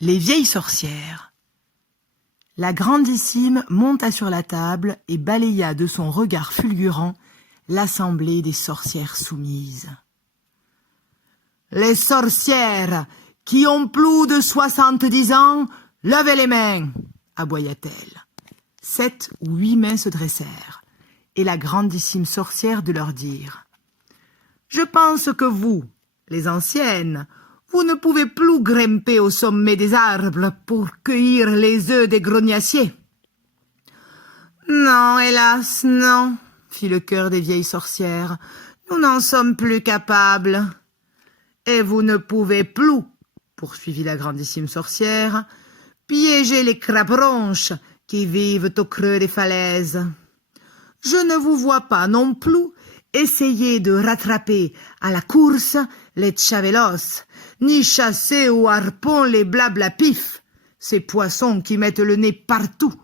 Les vieilles sorcières. La grandissime monta sur la table et balaya de son regard fulgurant l'assemblée des sorcières soumises. « Les sorcières qui ont plus de 70 ans, levez les mains !» aboya-t-elle. 7 ou 8 mains se dressèrent, et la grandissime sorcière de leur dire « Je pense que vous, les anciennes, vous ne pouvez plus grimper au sommet des arbres pour cueillir les œufs des grognassiers. »« Non, hélas, non, » fit le chœur des vieilles sorcières, « nous n'en sommes plus capables. »« Et vous ne pouvez plus, » poursuivit la grandissime sorcière, « piéger les crabes-ronches qui vivent au creux des falaises. Je ne vous vois pas non plus essayer de rattraper à la course les tchavelos, ni chasser au harpon les blablapifs, ces poissons qui mettent le nez partout,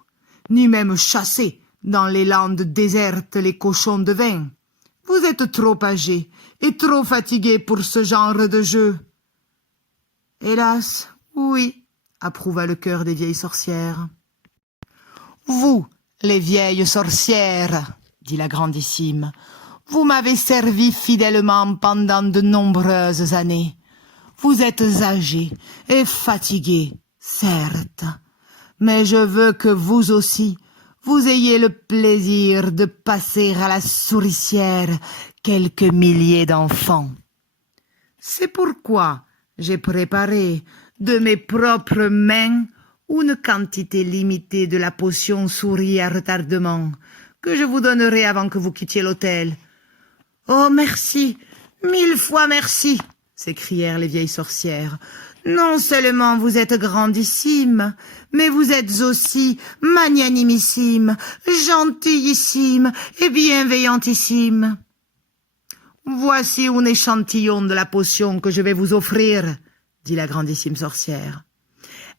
ni même chasser dans les landes désertes les cochons de vin. Vous êtes trop âgés et trop fatigués pour ce genre de jeu. »« Hélas, oui, » approuva le chœur des vieilles sorcières. « Vous, les vieilles sorcières, » dit la grandissime, « vous m'avez servi fidèlement pendant de nombreuses années. Vous êtes âgés et fatigués, certes, mais je veux que vous aussi, vous ayez le plaisir de passer à la souricière quelques milliers d'enfants. C'est pourquoi j'ai préparé de mes propres mains une quantité limitée de la potion souris à retardement que je vous donnerai avant que vous quittiez l'hôtel. »« Oh, merci, 1000 fois merci !» s'écrièrent les vieilles sorcières. « Non seulement vous êtes grandissime, mais vous êtes aussi magnanimissime, gentillissime et bienveillantissime. Voici un échantillon de la potion que je vais vous offrir, » dit la grandissime sorcière.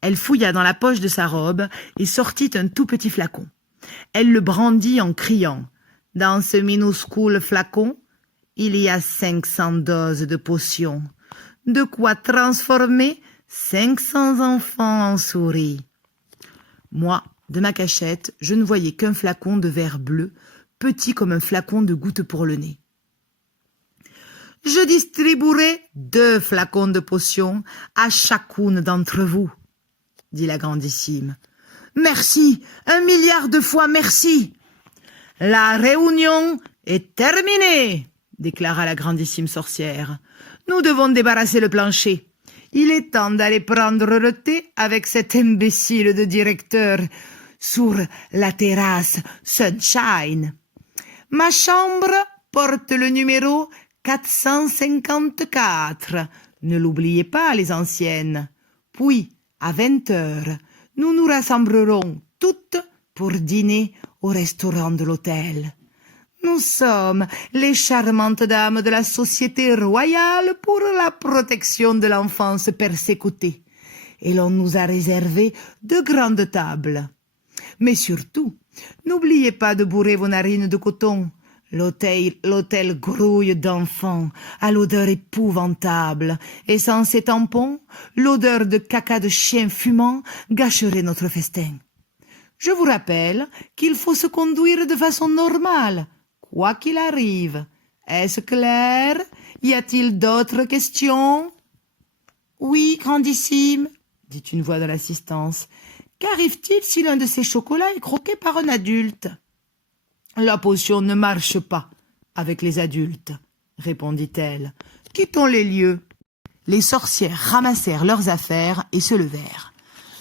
Elle fouilla dans la poche de sa robe et sortit un tout petit flacon. Elle le brandit en criant « Dans ce minuscule flacon, il y a 500 doses de potion, de quoi transformer 500 enfants en souris. » Moi, de ma cachette, je ne voyais qu'un flacon de verre bleu, petit comme un flacon de gouttes pour le nez. « Je distribuerai 2 flacons de potion à chacune d'entre vous, » dit la grandissime. « Merci, 1 milliard de fois merci. »« La réunion est terminée, » déclara la grandissime sorcière. « Nous devons débarrasser le plancher. Il est temps d'aller prendre le thé avec cet imbécile de directeur sur la terrasse Sunshine. Ma chambre porte le numéro 454. Ne l'oubliez pas, les anciennes. Puis, à 20 heures, nous nous rassemblerons toutes pour dîner au restaurant de l'hôtel. Nous sommes les charmantes dames de la Société royale pour la protection de l'enfance persécutée, et l'on nous a réservé de grandes tables. Mais surtout, n'oubliez pas de bourrer vos narines de coton. L'hôtel grouille d'enfants, à l'odeur épouvantable, et sans ces tampons, l'odeur de caca de chien fumant gâcherait notre festin. Je vous rappelle qu'il faut se conduire de façon normale, quoi qu'il arrive. Est-ce clair? Y a-t-il d'autres questions? Oui, grandissime, dit une voix de l'assistance. Qu'arrive-t-il si l'un de ces chocolats est croqué par un adulte? La potion ne marche pas avec les adultes, répondit-elle. Quittons les lieux. Les sorcières ramassèrent leurs affaires et se levèrent.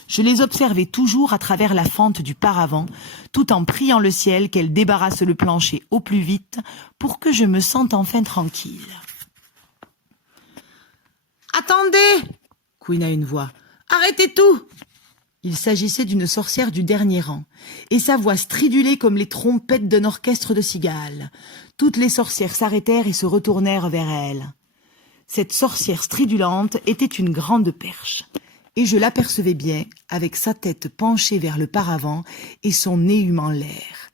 Je les observais toujours à travers la fente du paravent, tout en priant le ciel qu'elle débarrasse le plancher au plus vite pour que je me sente enfin tranquille. « Attendez !» couina une voix. « Arrêtez tout !» Il s'agissait d'une sorcière du dernier rang, et sa voix stridulait comme les trompettes d'un orchestre de cigales. Toutes les sorcières s'arrêtèrent et se retournèrent vers elle. Cette sorcière stridulante était une grande perche, et je l'apercevais bien, avec sa tête penchée vers le paravent et son nez humant l'air.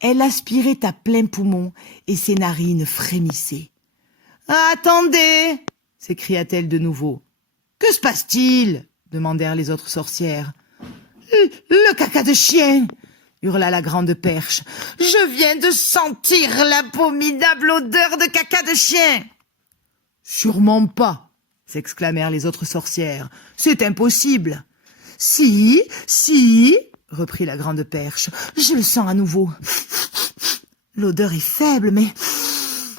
Elle aspirait à plein poumon, et ses narines frémissaient. « Attendez !» s'écria-t-elle de nouveau. « Que se passe-t-il » demandèrent les autres sorcières. Le caca de chien, hurla la grande perche. Je viens de sentir l'abominable odeur de caca de chien. Sûrement pas, s'exclamèrent les autres sorcières. C'est impossible. Si, reprit la grande perche, je le sens à nouveau. L'odeur est faible, mais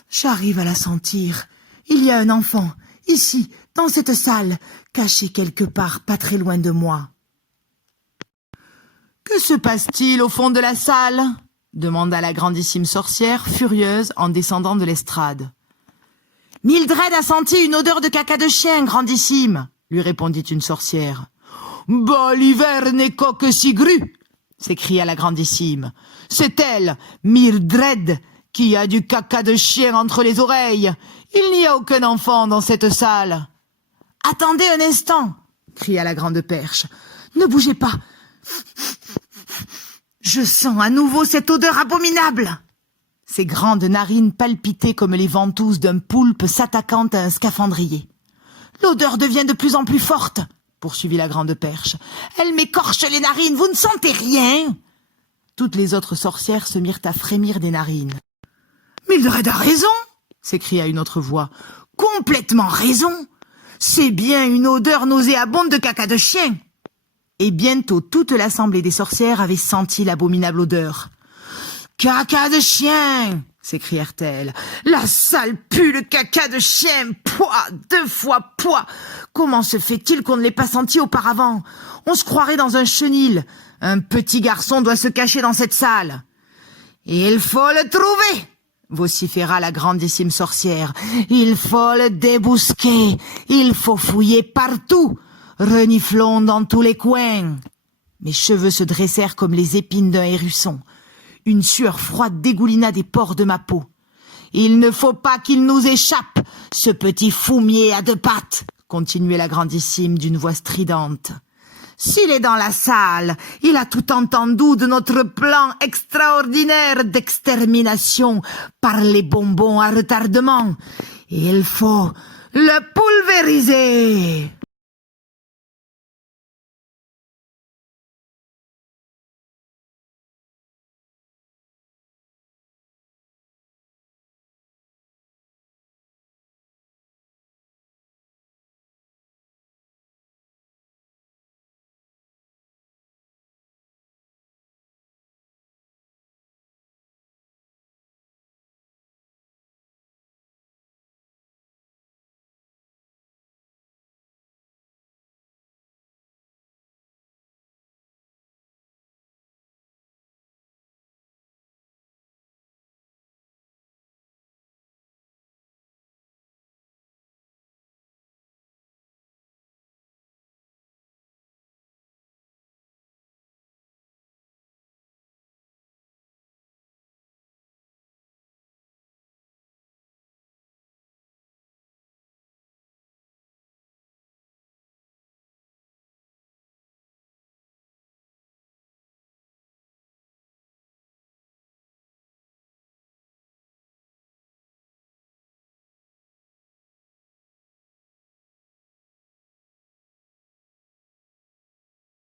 j'arrive à la sentir. Il y a un enfant, ici, dans cette salle, caché quelque part pas très loin de moi. « Que se passe-t-il au fond de la salle ?» demanda la grandissime sorcière, furieuse, en descendant de l'estrade. « Mildred a senti une odeur de caca de chien, grandissime !» lui répondit une sorcière. « Bah, l'hiver n'est coque Sigru !» s'écria la grandissime. « C'est elle, Mildred, qui a du caca de chien entre les oreilles. Il n'y a aucun enfant dans cette salle. »« Attendez un instant !» cria la grande perche. « Ne bougez pas. Je sens à nouveau cette odeur abominable. » Ses grandes narines palpitaient comme les ventouses d'un poulpe s'attaquant à un scaphandrier. « L'odeur devient de plus en plus forte, » poursuivit la grande perche. « Elle m'écorche les narines, vous ne sentez rien ?» Toutes les autres sorcières se mirent à frémir des narines. « Mildred a raison !» s'écria une autre voix. « Complètement raison. C'est bien une odeur nauséabonde de caca de chien. » Et bientôt toute l'assemblée des sorcières avait senti l'abominable odeur. « Caca de chien !» s'écrièrent-elles. « La salle pue le caca de chien. Pouah, 2 fois pouah. Comment se fait-il qu'on ne l'ait pas senti auparavant? On se croirait dans un chenil. Un petit garçon doit se cacher dans cette salle. »« Il faut le trouver !» vociféra la grandissime sorcière. « Il faut le débusquer. Il faut fouiller partout. Reniflons dans tous les coins. » Mes cheveux se dressèrent comme les épines d'un hérisson. Une sueur froide dégoulina des pores de ma peau. « Il ne faut pas qu'il nous échappe, ce petit fumier à 2 pattes !» continuait la grandissime d'une voix stridente. « S'il est dans la salle, il a tout entendu de notre plan extraordinaire d'extermination par les bonbons à retardement. Il faut le pulvériser !»